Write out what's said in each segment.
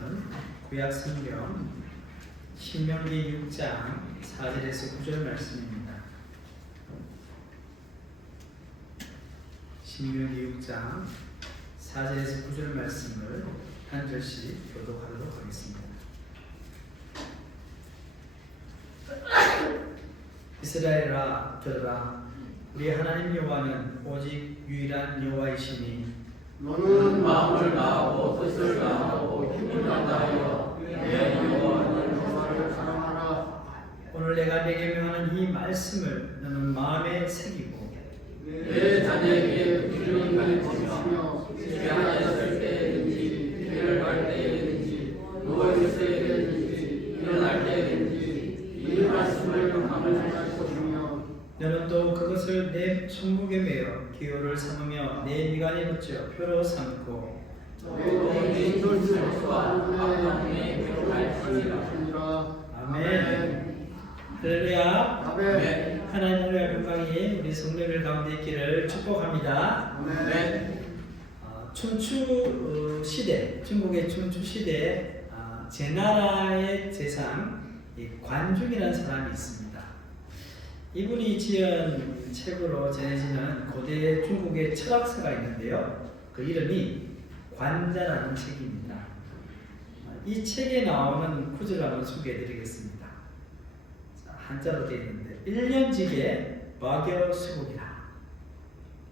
말씀은 구약 성경 신명기 6장 4절에서 9절 말씀입니다. 신명기 6장 4절에서 9절 말씀을 한 절씩 교독하도록 하겠습니다. 이스라엘아 들으라. 우리 하나님 여호와는 오직 유일한 여호와이시니 너는 마음을 다하고 뜻을 다하고 힘을 다하여 내 여호와를 사랑하라. 오늘 내가 내게 명하는 이 말씀을 너는 마음에 새기고 내 자녀에게 부지런히 가르치며 시간에 있을 때든지 길을 갈 때든지 누워 있을 때든지 일어날 때든지 이 말씀을 강조하시며 너는 또 그것을 내 손목에 매어 기호를 삼으며 내 미간에 붙여 표로 삼고 너도 네 인돌수와 악함에 기록할지니라. 아멘. 할렐루야. 아멘. 하나님의 영광이 우리 성도들 가운데 있기를 축복합니다. 아멘. 춘추 시대, 중국의 춘추 시대 제나라의 제상 관중이라는 사람이 있습니다. 이분이 지은 책으로 전해지는 고대 중국의 철학서가 있는데요. 그 이름이 관자라는 책입니다. 이 책에 나오는 구절을 한번 소개해드리겠습니다. 한자로 되어 있는데 1년직의 막여수국이라.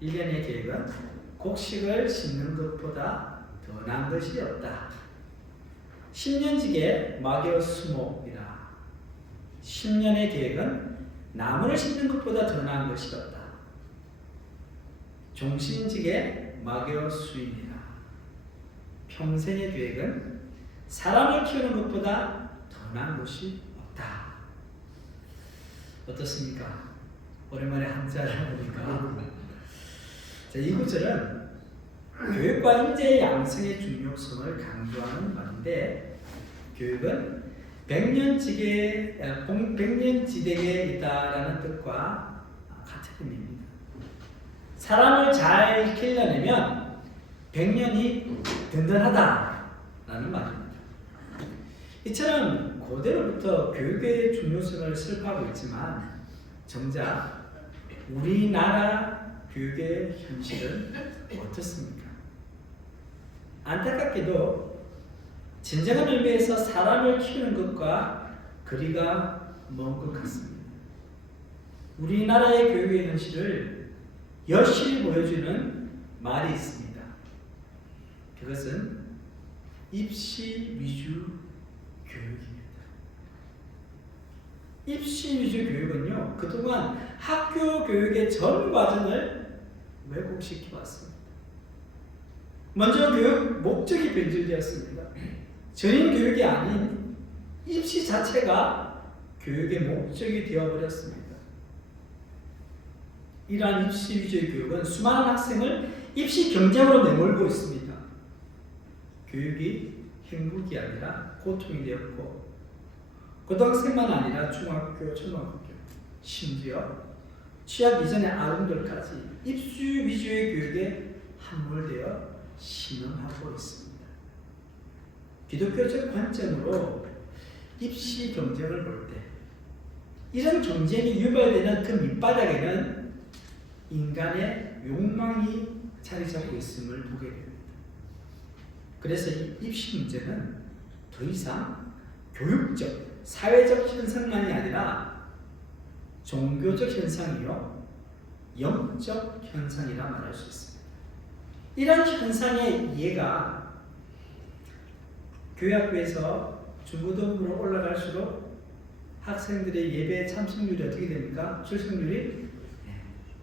1년의 계획은 곡식을 심는 것보다 더 나은 것이 없다. 10년직의 막여수목이라. 10년의 계획은 나무를 심는 것보다 더 나은 것이 없다. 종신직의 막여수인이라. 평생의 계획은 사람을 키우는 것보다 더 나은 것이 없다. 어떻습니까? 오랜만에 한자를 보니까 이 구절은 교육과 인재의 양성의 중요성을 강조하는 말인데, 교육은 백년지대에 있다라는 뜻과 같은 의미입니다. 사람을 잘 길러내면 100년이 든든하다라는 말입니다. 이처럼 고대로부터 교육의 중요성을 설파하고 있지만 정작 우리나라 교육의 현실은 어떻습니까? 안타깝게도 진정한 의미에서 사람을 키우는 것과 거리가 먼 것 같습니다. 우리나라의 교육의 현실을 여실히 보여주는 말이 있습니다. 그것은 입시 위주 교육입니다. 입시 위주 교육은요, 그동안 학교 교육의 전 과정을 왜곡시켜 왔습니다. 먼저 교육 목적이 변질되었습니다. 전인 교육이 아닌 입시 자체가 교육의 목적이 되어버렸습니다. 이러한 입시 위주의 교육은 수많은 학생을 입시 경쟁으로 내몰고 있습니다. 교육이 행복이 아니라 고통이 되었고, 고등학생만 아니라 중학교, 초등학교, 심지어 취학 이전의 아동들까지 입시 위주의 교육에 함몰되어 신음하고 있습니다. 기독교적 관점으로 입시 경쟁을 볼 때 이런 경쟁이 유발되는 그 밑바닥에는 인간의 욕망이 자리 잡고 있음을 보게 됩니다. 그래서 이 입시 문제는 더 이상 교육적, 사회적 현상만이 아니라 종교적 현상이요, 영적 현상이라 말할 수 있습니다. 이런 현상의 이해가 교회학교에서 중고등부로 올라갈수록 학생들의 예배 참석률이 어떻게 됩니까? 출석률이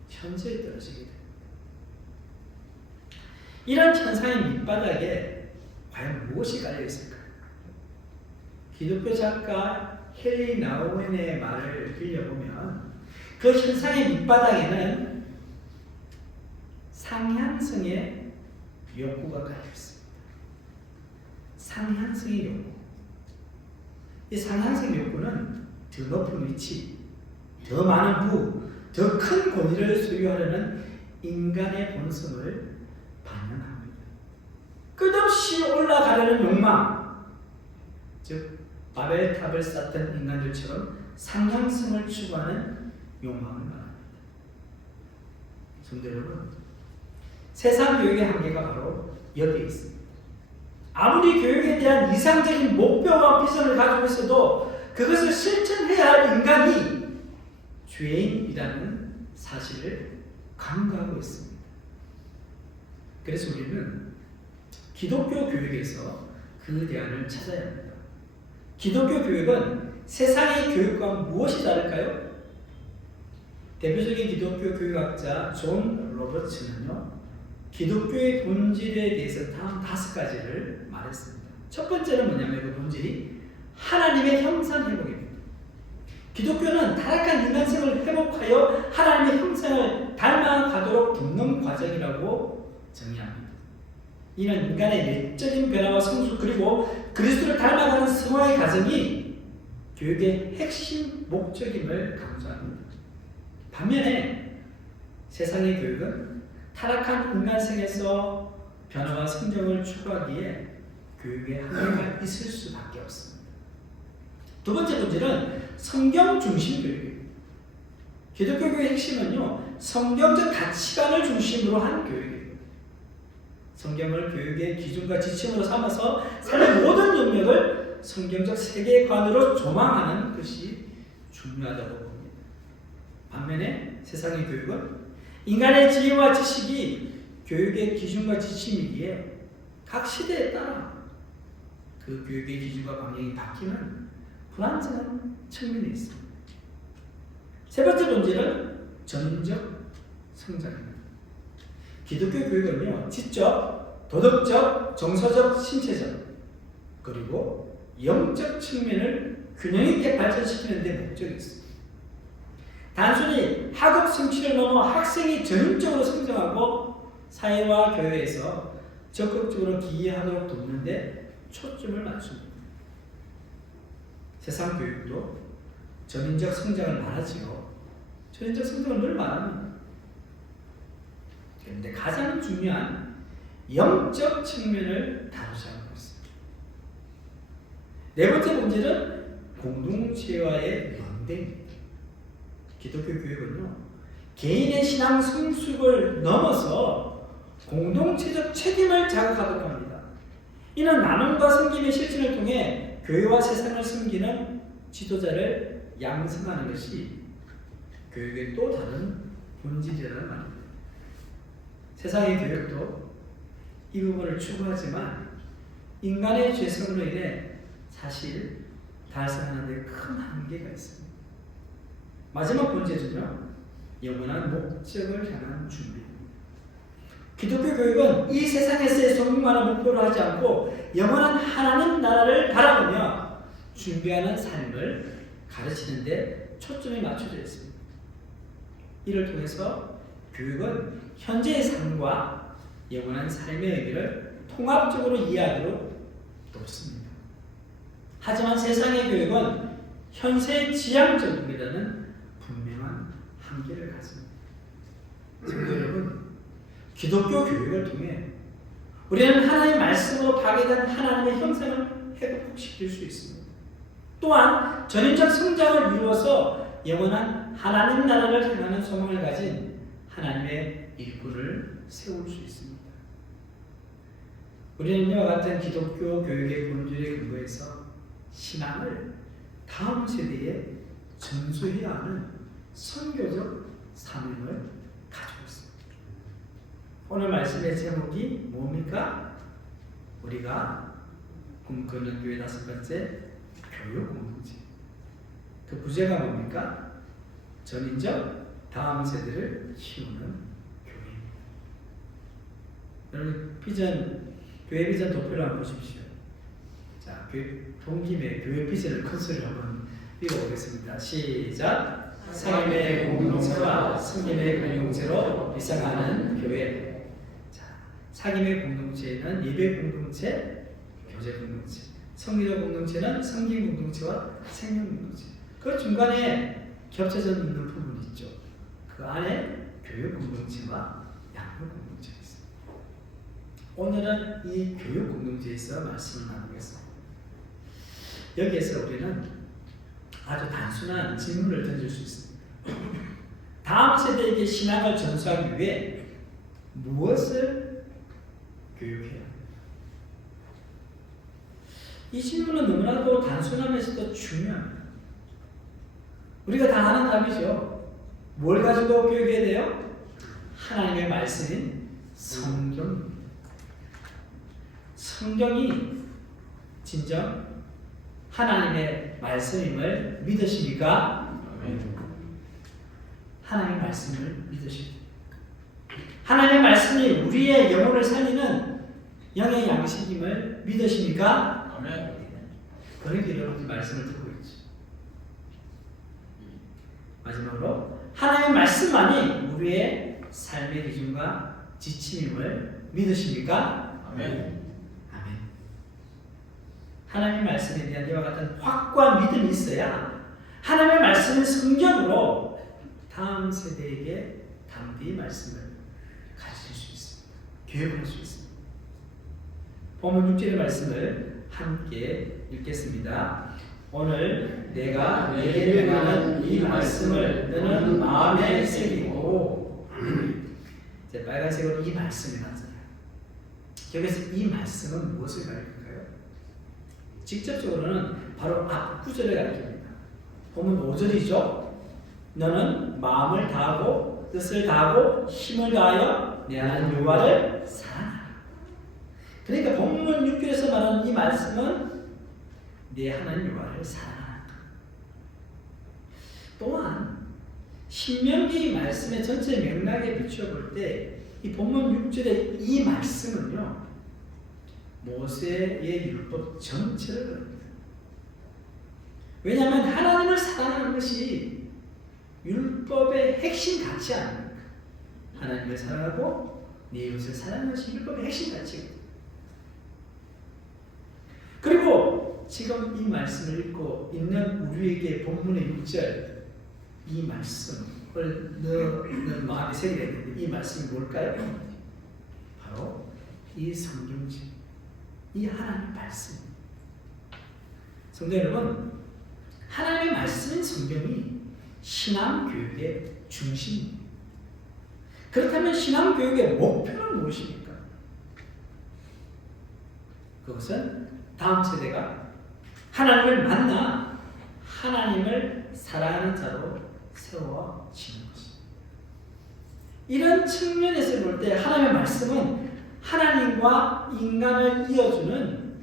현저히 떨어지게 됩니다. 이런 현상의 밑바닥에 과연 무엇이 깔려 있을까요? 기독교 작가 헨리 나우엔의 말을 빌려보면 그 현상의 밑바닥에는 상향성의 욕구가 깔려 있습니다. 상향성의 욕구. 이 상향성의 욕구는 더 높은 위치, 더 많은 부, 더 큰 권위를 소유하려는 인간의 본성을 반영합니다. 끝없이 올라가려는 욕망, 즉 바벨탑을 쌓던 인간들처럼 상향성을 추구하는 욕망을 말합니다. 성도 여러분, 세상 교육의 한계가 바로 여기에 있습니다. 아무리 교육에 대한 이상적인 목표와 비전을 가지고 있어도 그것을 실천해야 할 인간이 죄인이라는 사실을 간과하고 있습니다. 그래서 우리는 기독교 교육에서 그 대안을 찾아야 합니다. 기독교 교육은 세상의 교육과 무엇이 다를까요? 대표적인 기독교 교육학자 존 로버츠는요, 기독교의 본질에 대해서 다음 5가지를 말했습니다. 첫 번째는 뭐냐면 그 본질이 하나님의 형상 회복입니다. 기독교는 타락한 인간성을 회복하여 하나님의 형상을 닮아가도록 돕는 과정이라고 정의합니다. 이는 인간의 내적인 변화와 성숙 그리고 그리스도를 닮아가는 성화의 과정이 교육의 핵심 목적임을 강조합니다. 반면에 세상의 교육은 타락한 인간성에서 변화와 성장을 추구하기에 교육에 한계가 있을 수밖에 없습니다. 두 번째 본질은 성경 중심 교육입니다. 기독교 교육의 핵심은요, 성경적 가치관을 중심으로 한 교육입니다. 성경을 교육의 기준과 지침으로 삼아서 삶의 모든 영역을 성경적 세계관으로 조망하는 것이 중요하다고 봅니다. 반면에 세상의 교육은 인간의 지혜와 지식이 교육의 기준과 지침이기에 각 시대에 따라 그 교육의 기준과 방향이 바뀌는 불안정한 측면이 있습니다. 세 번째 본질은 전인적 성장입니다. 기독교 교육은요, 지적, 도덕적, 정서적, 신체적, 그리고 영적 측면을 균형 있게 발전시키는 데 목적이 있습니다. 단순히 학업 성취를 넘어 학생이 전인적으로 성장하고 사회와 교회에서 적극적으로 기여하도록 돕는 데 초점을 맞춥니다. 세상 교육도 전인적 성장을 말하지요. 전인적 성장을 늘 말합니다. 그런데 가장 중요한 영적 측면을 다루지 않고 있습니다. 네 번째 문제는 공동체와의 연대입니다. 기독교 교육은요, 개인의 신앙 성숙을 넘어서 공동체적 책임을 자극하도록 합니다. 이는 나눔과 섬김의 실천을 통해 교회와 세상을 섬기는 지도자를 양성하는 것이 교육의 또 다른 본질이라는 말입니다. 세상의 교육도 이 부분을 추구하지만 인간의 죄성으로 인해 사실 달성하는 데 큰 한계가 있습니다. 마지막 본질은요, 영원한 목적을 향한 준비입니다. 기독교 교육은 이 세상에서의 성공만을 목표로 하지 않고 영원한 하나님 나라를 바라보며 준비하는 삶을 가르치는 데 초점이 맞춰져 있습니다. 이를 통해서 교육은 현재의 삶과 영원한 삶의 의미를 통합적으로 이해하도록 돕습니다. 하지만 세상의 교육은 현세의 지향적이라는 분명한 한계를 가집니다. 성도 여러분, 기독교 교육을 통해 우리는 하나님의 말씀으로 파괴된 하나님의 형상을 회복시킬 수 있습니다. 또한 전인적 성장을 이루어서 영원한 하나님 나라를 향하는 소망을 가진 하나님의 일꾼을 세울 수 있습니다. 우리는 이와 같은 기독교 교육의 본질에 근거해서 신앙을 다음 세대에 전수해야 하는 선교적 사명을 가지고 있습니다. 오늘 말씀의 제목이 뭡니까? 우리가 꿈꾸는 교회 5번째 교육 공동체. 그 부제가 뭡니까? 전인적 다음 세대를 키우는 교회입니다. 여러분 교회 비전 도표를 한번 보십시오. 자, 동김에 교회 비전을 큰 소리로 한번 읽어보겠습니다. 시작. 상임의 공동체와 승림의 공동체로 일상하는 교회. 자, 상임의 공동체는 예배 공동체, 교제 공동체, 성리적 공동체는 성김 공동체와 생명 공동체. 그 중간에 겹쳐져 있는 부분이 있죠. 그 안에 교육 공동체와 양육 공동체가 있습니다. 오늘은 이 교육 공동체에서 말씀을 나누겠습니다. 여기에서 우리는 아주 단순한 질문을 던질 수 있습니다. 다음 세대에게 신앙을 전수하기 위해 무엇을 교육해야 합니까? 이 질문은 너무나도 단순하면서도 중요합니다. 우리가 다 아는 답이죠. 뭘 가지고 교육해야 돼요? 하나님의 말씀인 성경입니다. 성경이 진정 하나님의 말씀임을 믿으십니까? 하나님의 말씀을 믿으십니까? 하나님의 말씀이 우리의 영혼을 살리는 영의 양식임을 믿으십니까? 아멘. 그러기에 여러분이 말씀을 듣고 있죠. 마지막으로 하나님의 말씀만이 우리의 삶의 기준과 지침임을 믿으십니까? 아멘. 아멘. 하나님의 말씀에 대한 이와 같은 확고한 믿음이 있어야 하나님의 말씀은 성경으로 다음 세대에게 담대히 말씀을 가르칠 수 있습니다. 교육할 수 있습니다. 본문 6절의 말씀을 함께 읽겠습니다. 오늘 내가 내게 명하는 이 말씀을 너는 마음에 새기고 이제 빨간색으로 이 말씀이 나잖아요. 여기서 이 말씀은 무엇을 가리킬까요? 직접적으로는 바로 앞구절을 가리킵니다. 본문 5절이죠. 너는 마음을 다하고 뜻을 다하고 힘을 다하여 내 하나님 여호와를 사랑하라. 그러니까 본문 6절에서 말하는 이 말씀은 내 하나님 여호와를 사랑하라. 또한 신명기 말씀의 전체 맥락에 비추어 볼 때 이 본문 6절의 이 말씀은요 모세의 율법 전체를 그립니다. 왜냐하면 하나님을 사랑하는 것이 율법의 핵심 가치 아닙니까? 하나님을 사랑하고 내 이웃을 사랑하는 것이 율법의 핵심 가치입니다. 그리고 지금 이 말씀을 읽고 있는 우리에게 본문의 6절 이 말씀을 너는 마음에 새기게 되는데 이 말씀이 뭘까요? 바로 이 성경책, 이 하나님의 말씀. 성도 여러분, 하나님의 말씀인 성경이 신앙교육의 중심입니다. 그렇다면 신앙교육의 목표는 무엇입니까? 그것은 다음 세대가 하나님을 만나 하나님을 사랑하는 자로 세워지는 것입니다. 이런 측면에서 볼 때 하나님의 말씀은 하나님과 인간을 이어주는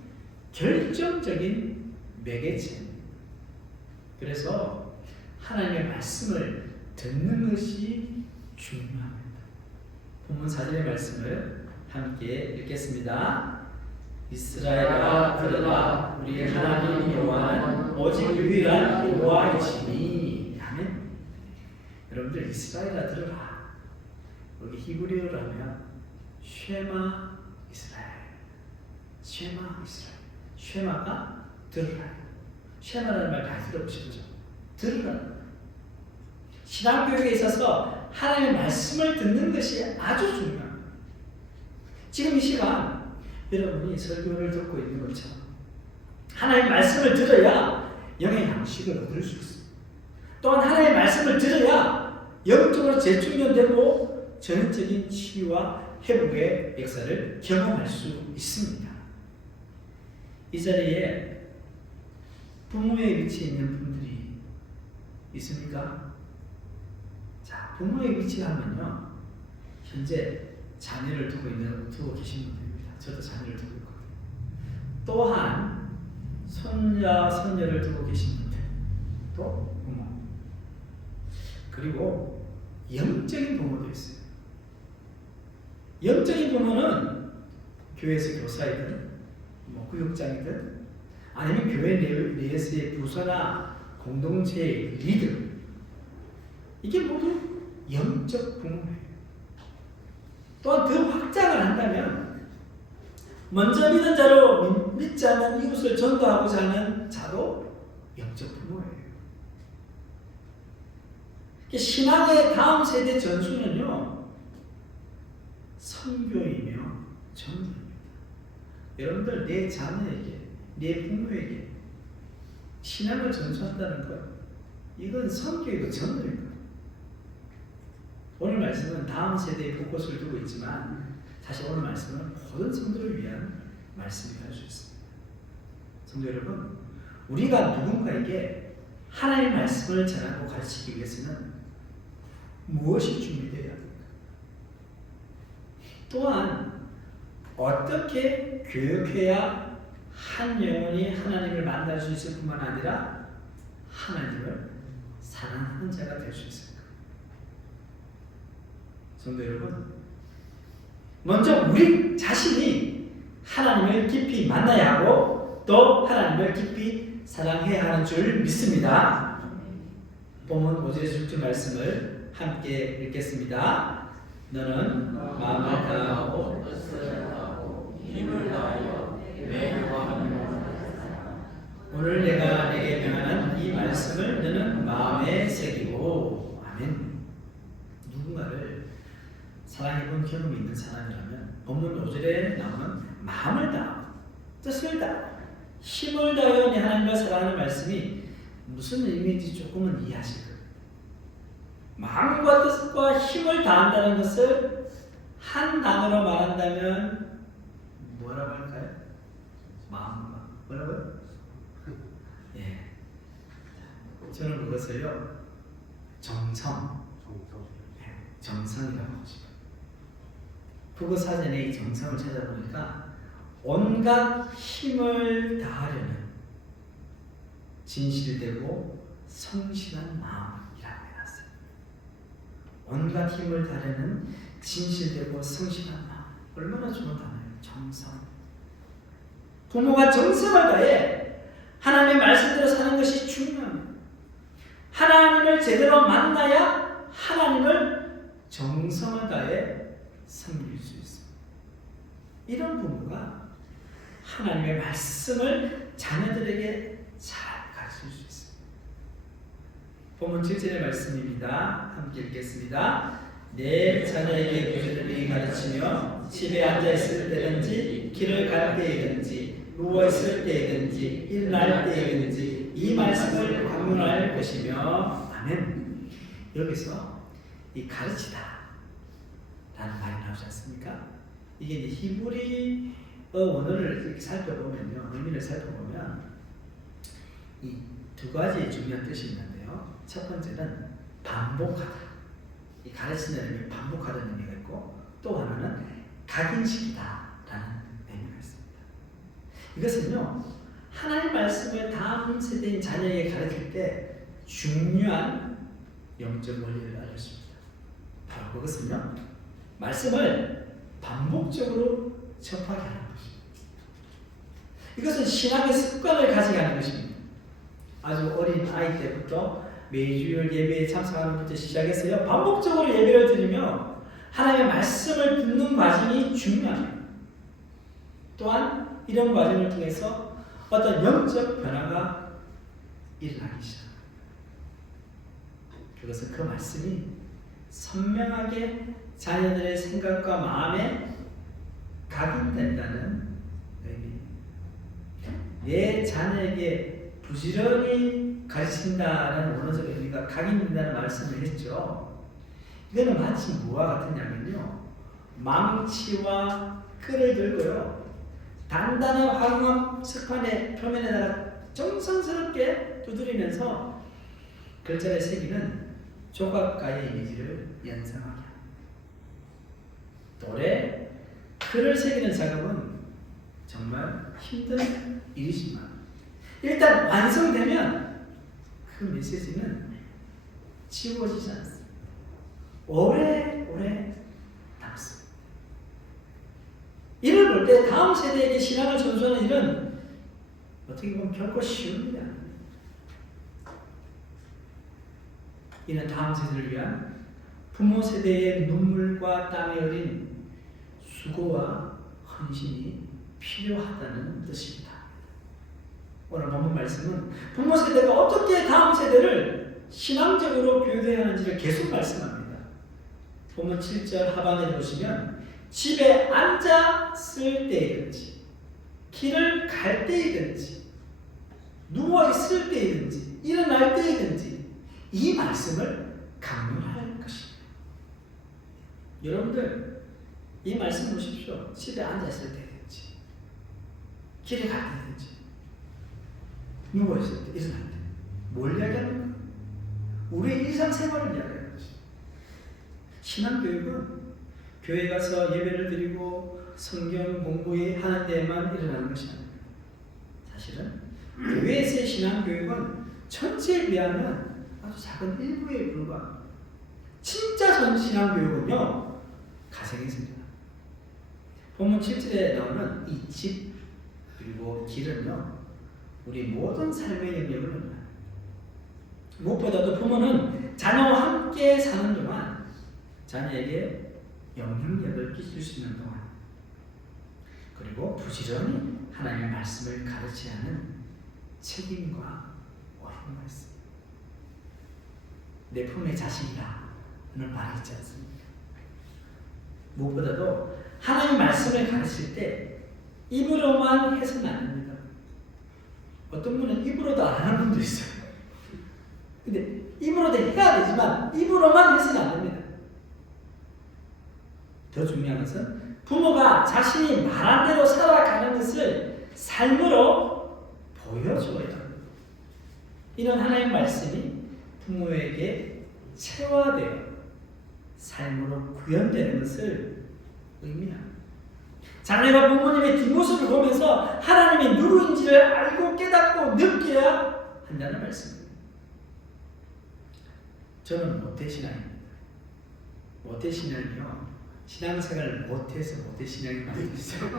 결정적인 매개체입니다. 그래서 하나님의 말씀을 듣는 것이 중요합니다. 본문 4절의 말씀을 함께 읽겠습니다. 이스라엘아 들으라 우리 하나님 여호와는 오직 유일한 여호와이시니. 아멘. 여러분들 이스라엘아 들으라. 여기 히브리어로 하면 쉐마 이스라엘. 쉐마 이스라엘. 쉐마가 들으라. 쉐마라는 말 다 들어보셨죠? 들으라. 신앙교육에 있어서 하나님의 말씀을 듣는 것이 아주 중요합니다. 지금 이 시간 여러분이 설교를 듣고 있는 것처럼 하나님의 말씀을 들어야 영의 양식을 얻을 수 있습니다. 또한 하나님의 말씀을 들어야 영적으로 재충전되고 전적인 치유와 회복의 역사를 경험할 수 있습니다. 이 자리에 부모의 위치에 있는 분들이 있습니까? 자, 부모의 위치하면요 현재 자녀를 두고 계신 분들입니다. 저도 자녀를 두고 있거든요. 또한 손자, 손녀를 두고 계신 분들, 또 부모, 그리고 영적인 부모도 있어요. 영적인 부모는 교회에서 교사이든 구역장이든 아니면 교회 내에서의 부서나 공동체의 리더, 이게 모두 영적 부모예요. 또한 더 확장을 한다면 먼저 믿은 자로 믿지 않는 이웃을 전도하고자 하는 자도 영적 부모예요. 신앙의 다음 세대 전수는요 선교이며 전도입니다. 여러분들 내 자녀에게, 내 부모에게 신앙을 전수한다는 것, 이건 성격이고 전도인 거예요. 오늘 말씀은 다음 세대에 곳곳을 두고 있지만 사실 오늘 말씀은 모든 성도를 위한 말씀이라 할 수 있습니다. 성도 여러분, 우리가 누군가에게 하나님의 말씀을 전하고 가르치기 위해서는 무엇이 준비되어야 합니까? 또한 어떻게 교육해야 한 영혼이 하나님을 만날 수 있을 뿐만 아니라 하나님을 사랑하는 자가 될 수 있을까? 성도 여러분, 먼저 우리 자신이 하나님을 깊이 만나야 하고 또 하나님을 깊이 사랑해야 하는 줄 믿습니다. 본문 5절에서 6절 말씀을 함께 읽겠습니다. 너는 마음을 다하고 뜻을 다하고 힘을 다하여 내 마음을 오늘 내가 내게 명하는 이 말씀을 너는 마음에 새기고. 아멘. 누군가를 사랑해본 경험이 있는 사람이라면 본문 5절에 나오는 마음을 다하고 뜻을 다하고 힘을 다하여 내 하나님을 사랑하는 말씀이 무슨 의미인지 조금은 이해하실 거예요. 마음과 뜻과 힘을 다한다는 것을 한 단어로 말한다면 뭐라고 할까요? 마음과 뭐라고요? 예, 저는 그것을요 정성이라고 하고 싶어요. 국어 사전에 이 정성을 찾아보니까 온갖 힘을 다하려는 진실되고 성실한 마음이라고 해놨어요. 온갖 힘을 다하려는 진실되고 성실한 마음. 얼마나 좋은 단어예요. 정성. 부모가 정성을 다해 하나님의 말씀대로 사는 것이 중요합니다. 하나님을 제대로 만나야 하나님을 정성을 다해 섬길 수 있습니다. 이런 부모가 하나님의 말씀을 자녀들에게 잘 가르칠 수 있습니다. 본문 7절의 말씀입니다. 함께 읽겠습니다. 내 자녀에게 부지런히 가르치며 집에 앉아있을 때든지 길을 갈 때이든지 누워있을 때이든지 일어날 때이든지 이 말씀을 강론할 것이며. 아멘. 여기서 이 가르치다 라는 말이 나오지 않습니까? 이게 이제 히브리 원어를 이렇게 살펴보면요, 의미를 살펴보면 이 두 가지 중요한 뜻이 있는데요. 첫 번째는 반복하다. 이 가르치는 의미, 반복하다는 의미가 있고, 또 하나는 각인시키다라는 의미가 있습니다. 이것은요, 하나님 말씀을 다음 세대인 자녀에게 가르칠 때 중요한 영적 원리를 알려줍니다. 바로 그것은요, 말씀을 반복적으로 접하게 하는 것입니다. 이것은 신앙의 습관을 가지게 하는 것입니다. 아주 어린 아이 때부터 매주일 예배에 참석하는 것부터 시작해서요, 반복적으로 예배를 드리며 하나님의 말씀을 듣는 과정이 중요합니다. 또한 이런 과정을 통해서 어떤 영적 변화가 일어나기 시작합니다. 그것은 그 말씀이 선명하게 자녀들의 생각과 마음에 각인된다는 의미입니다. 내 자녀에게 부지런히 가르친다는 원어적 의미가 각인된다는 말씀을 했죠. 이거는 마치 뭐와 같으냐면요, 망치와 끌을 들고요, 단단한 황금 석판의 표면에다가 정성스럽게 두드리면서 글자를 새기는 조각가의 이미지를 연상하게 합니다. 또래 글을 새기는 작업은 정말 힘든 일이지만 일단 완성되면 그 메시지는 지워지지 않습니다. 오래오래 남습니다. 이를 볼 때 다음 세대에게 신앙을 전수하는 일은 어떻게 보면 결코 쉬운 일이 아닙니다. 이는 다음 세대를 위한 부모 세대의 눈물과 땀에 어린 수고와 헌신이 필요하다는 뜻입니다. 오늘 본문 말씀은 부모 세대가 어떻게 다음 세대를 신앙적으로 교육해야 하는지를 계속 말씀합니다. 본문 7절 하반에 보시면 집에 앉았을 때이든지 길을 갈 때이든지 누워 있을 때이든지 일어날 때이든지 이 말씀을 강론할 것입니다. 여러분들 이 말씀 보십시오. 집에 앉아있을 때든지 길에 갈 때든지 누워있을 때 일어날 때 뭘 이야기합니까? 우리의 일상생활을 이야기하는 것입니다. 신앙교육은 교회 가서 예배를 드리고 성경 공부하는 데에만 일어나는 것이 아닙니다. 사실은 교회에서의 신앙교육은 전체에 비하면 아주 작은 일부에 불과합니다. 진짜 전 신앙교육은요, 가정에서입니다. 본문 7절에 나오는 이 집 그리고 길은요, 우리 모든 삶의 영역을 논합니다. 무엇보다도 부모는 자녀와 함께 사는 동안 자녀에게 영향력을 끼칠 수 있는 동안, 그리고 부지런히 하나님의 말씀을 가르쳐야 하는 책임과 어려움이 있습니다. 내 품의 자식이라는 말이 있지 않습니까? 무엇보다도 하나님의 말씀을 가르칠 때 입으로만 해서는 안 됩니다. 어떤 분은 입으로도 안 하는 분도 있어요. 근데 입으로도 해야 되지만 입으로만 해서는 안 됩니다. 더 중요한 것은 부모가 자신이 말한 대로 살아가는 것을 삶으로 보여줘야 합니다. 이런 하나님의 말씀이 부모에게 체화되어 삶으로 구현되는 것을 의미합니다. 자녀가 부모님의 뒷모습을 보면서 하나님이 누구인지를 알고 깨닫고 느껴야 한다는 말씀입니다. 저는 모태신앙입니다. 모태신앙이요, 신앙생활을 못해서 모태신앙이 많이 있어요.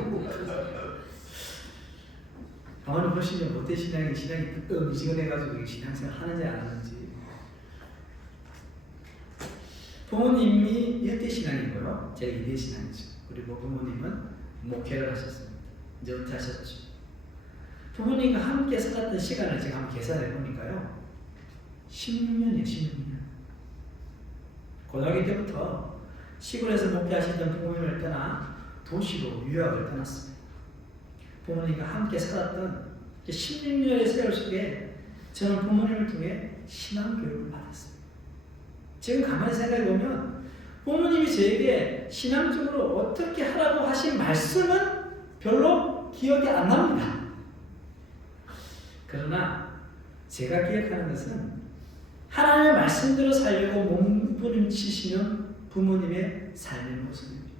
가만히 보시면 모태신앙이 신앙이 미지근해가지고 신앙생활 하는지 안 하는지. 부모님이 1대 신앙이고요, 제가 2대 신앙이죠. 그리고 부모님은 목회를 하셨습니다. 이제 은퇴하셨죠. 부모님과 함께 살았던 시간을 제가 한번 계산해 보니까요, 16년이에요. 16년. 고등학교 때부터 시골에서 목회하시던 부모님을 떠나 도시로 유학을 떠났습니다. 부모님과 함께 살았던 16년의 세월 속에 저는 부모님을 통해 신앙교육을 받았습니다. 지금 가만히 생각해 보면 부모님이 저에게 신앙적으로 어떻게 하라고 하신 말씀은 별로 기억이 안 납니다. 그러나 제가 기억하는 것은 하나님의 말씀대로 살려고 몸부림치시는 부모님의 삶의 모습입니다.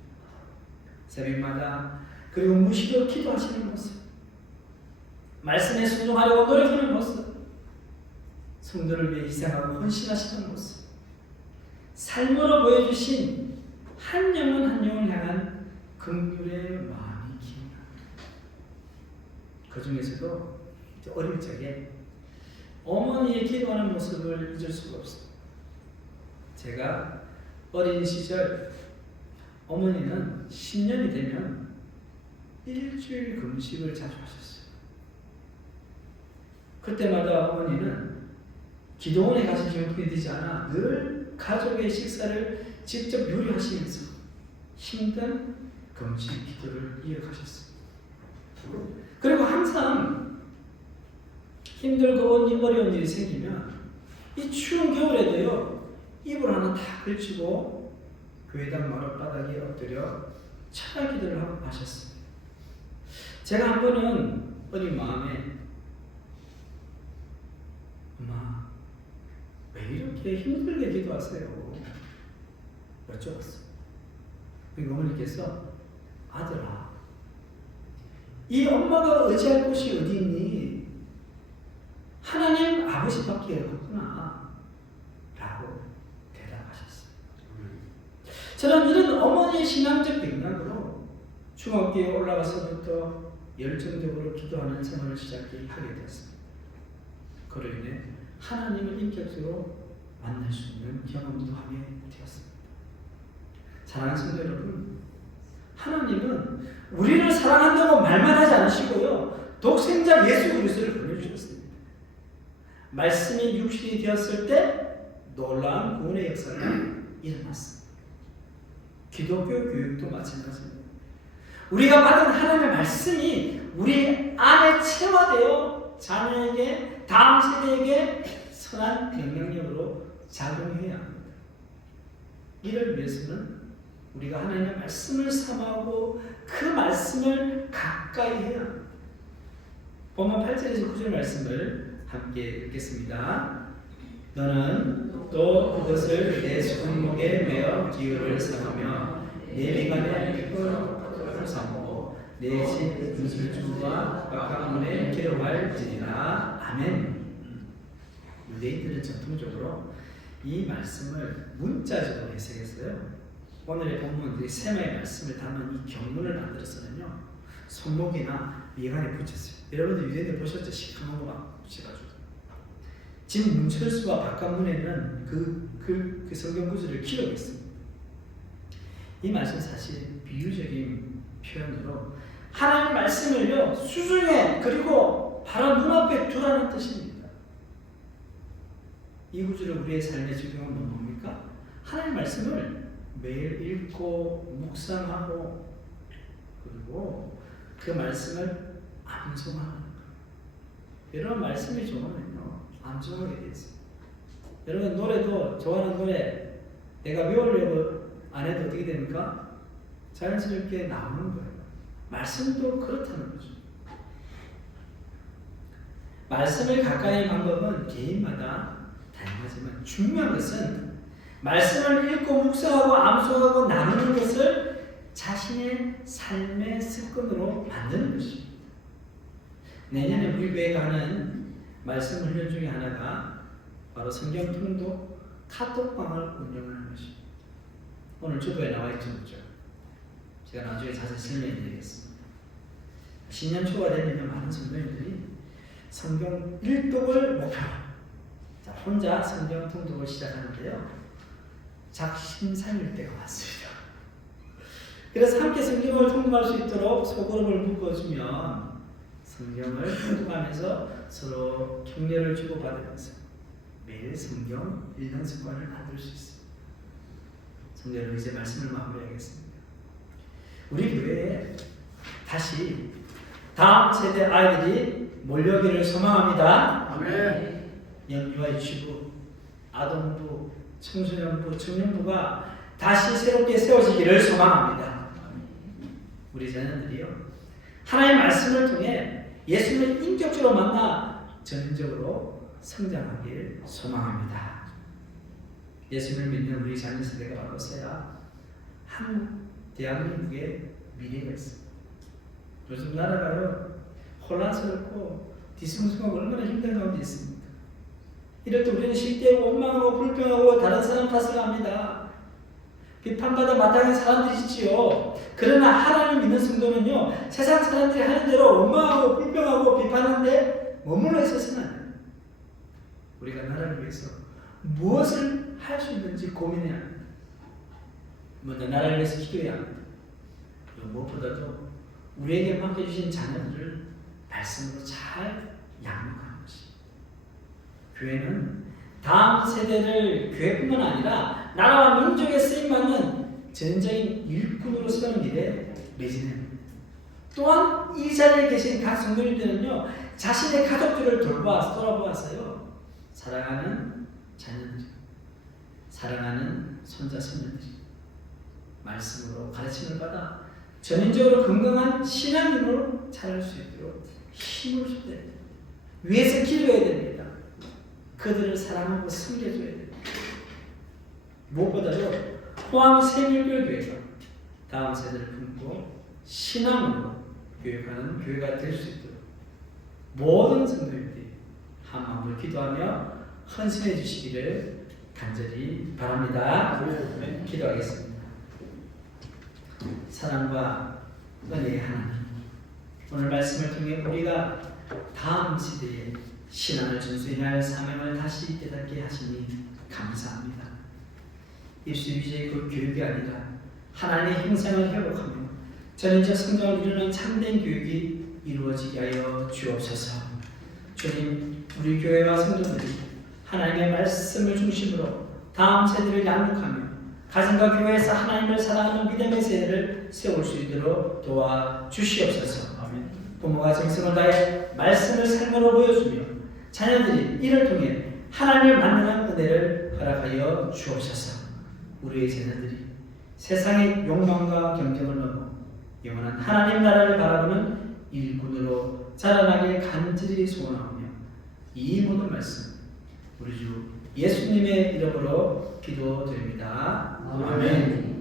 새벽마다 그리고 무시로 기도하시는 모습, 말씀에 순종하려고 노력하는 모습, 성도를 위해 희생하고 헌신하시는 모습, 삶으로 보여주신 한 영혼 한 영혼을 향한 긍휼의 마음이 기억납니다. 그 중에서도 어릴 적에 어머니의 기도하는 모습을 잊을 수가 없습니다. 제가 어린 시절 어머니는 10년이 되면 일주일 금식을 자주 하셨어요. 그때마다 어머니는 기도원에 가신 형편이 되지 않아 늘 가족의 식사를 직접 요리하시면서 힘든 금식 기도를 이어가셨어요. 그리고 항상 힘들고 어려운 일이 생기면 이 추운 겨울에도요, 이불 하나 다 걸치고 교회당 마룻바닥에 엎드려 찬양 기도를 하고 하셨습니다. 제가 한 번은 어린 마음에 엄마 왜 이렇게 힘들게 기도하세요? 여쭤봤어요. 그리고 어머니께서 아들아, 이 엄마가 의지할 곳이 어디 있니? 하나님 아버지밖에 없구나 라고 대답하셨어요. 저는 이런 어머니의 신앙적 맥락으로 중학교에 올라가서부터 열정적으로 기도하는 생활을 하게 되었습니다. 그로 인해 하나님을 인격적으로 만날 수 있는 경험도 하게 되었습니다. 사랑하는 성도 여러분, 하나님은 우리를 사랑한다고 말만 하지 않으시고요, 독생자 예수 그리스도를 보내주셨습니다. 말씀이 육신이 되었을 때 놀라운 구원의 역사가 일어났습니다. 기독교 교육도 마찬가지입니다. 우리가 받은 하나님의 말씀이 우리 안에 체화되어 자녀에게, 다음 세대에게 선한 영향력으로 작용해야 합니다. 이를 위해서는 우리가 하나님의 말씀을 사모하고 그 말씀을 가까이 해야 합니다. 본문 8절에서 9절 말씀을 함께 읽겠습니다. 너는 또 그것을 내 손목에 매어 기울을 삼으며 내 미간에 끈을 삼고 내 집 분술주와 박강문에 기록할지니라. 아멘. 유대인들은 전통적으로 이 말씀을 문자적으로 해석했어요. 오늘의 본문 세마의 말씀을 담은 이 경문을 만들어서는요, 손목이나 미간에 붙였어요. 여러분들 유대인들 보셨죠? 시커먼 거 막 붙여가지고. 지금 문철수와 박강문에는 그 성경 구절을 기록했습니다. 이 말씀 사실 비유적인 표현으로 하나님 말씀을요 수중에 그리고 바로 눈앞에 두라는 뜻입니다. 이 구절을 우리의 삶에 적용하면 뭡니까? 하나님 말씀을 매일 읽고 묵상하고 그리고 그 말씀을 암송하는 것. 여러분 말씀이 좋으면요 암송하게 되어 있어요. 여러분 노래도 좋아하는 노래 내가 외우려고 안 해도 어떻게 됩니까? 자연스럽게 나오는 거예요. 말씀도 그렇다는 거죠. 말씀을 가까이 한 방법은 개인마다 다양하지만 중요한 것은 말씀을 읽고 묵상하고 암송하고 나누는 것을 자신의 삶의 습관으로 만드는 것입니다. 내년에 우리 교회가 하는 말씀 훈련 중에 하나가 바로 성경 통독 카톡방을 운영하는 것입니다. 오늘 주보에 나와 있죠. 제가 나중에 자세히 설명해 드리겠습니다. 신년 초가 되면 많은 성도님들이 성경 일독을 목표로 혼자 성경 통독을 시작하는데요. 작심삼일 때가 왔습니다. 그래서 함께 성경을 통독할 수 있도록 소그룹을 묶어주면 성경을 통독하면서 서로 격려를 주고받으면서 매일 성경 읽는 습관을 만들 수 있습니다. 성경으로 이제 말씀을 마무리하겠습니다. 우리 교회에 다시 다음 세대 아이들이 몰려오기를 소망합니다. 아멘. 영유아 유치부, 아동부, 청소년부, 청년부가 다시 새롭게 세워지기를 소망합니다. 우리 자녀들이요 하나님의 말씀을 통해 예수님을 인격적으로 만나 전인적으로 성장하길 소망합니다. 예수님을 믿는 우리 자녀 세대가 바로서야 한국, 대한민국의 미래가 있습니다. 요즘 나라가요 혼란스럽고 뒤숭숭하고 얼마나 힘든 가운데 있습니까? 이럴 때 우리는 실대고 원망하고 불평하고 다른 사람 탓을 합니다. 비판받아 마땅한 사람들이지요. 그러나 하나님 믿는 성도는요 세상 사람들이 하는 대로 원망하고 불평하고 비판하는데 머물러 있어서는 안 돼요. 우리가 나라를 위해서 무엇을 할 수 있는지 고민해야 합니다. 먼저 나라를 위해서 기도해야 합니다. 무엇보다도 우리에게 맡겨주신 자녀들을 말씀으로 잘 양육하는 것입니다. 교회는 다음 세대를 교회뿐만 아니라 나라와 민족에 쓰임받는 전적인 일꾼으로 세우는 일에 매진합니다. 또한 이 자리에 계신 각 성도님들은요 자신의 가족들을 돌아보았어요. 사랑하는 자녀들, 사랑하는 손자 손녀들 말씀으로 가르침을 받아 전인적으로 건강한 신앙인으로 자랄 수 있도록 힘을 줘야 됩니다. 위에서 기도해야 됩니다. 그들을 사랑하고 섬겨줘야 됩니다. 무엇보다도 포항세밀교회가 다음 세대를 품고 신앙으로 교육하는 교회가 될 수 있도록 모든 성도님들이 한 마음으로 기도하며 헌신해 주시기를 간절히 바랍니다. 기도하겠습니다. 사랑과 은혜의 하나님, 오늘 말씀을 통해 우리가 다음 시대에 신앙을 준수해야 할 사명을 다시 깨닫게 하시니 감사합니다. 입수 위주의 그 교육이 아니라 하나님의 형상을 회복하며 전인적 성장을 이루는 참된 교육이 이루어지게 하여 주옵소서. 주님, 우리 교회와 성도들이 하나님의 말씀을 중심으로 다음 세대를 양육하며 가정과 교회에서 하나님을 사랑하는 믿음의 세대를 세울 수 있도록 도와주시옵소서. 부모가 정성을 다해 말씀을 삶으로 보여주며 자녀들이 이를 통해 하나님을 만나는 은혜를 허락하여 주옵소서. 우리의 자녀들이 세상의 욕망과 경쟁을 넘어 영원한 하나님 나라를 바라보는 일꾼으로 자라나길 간절히 소원하며 이 모든 말씀 우리 주 예수님의 이름으로 기도드립니다. 아멘.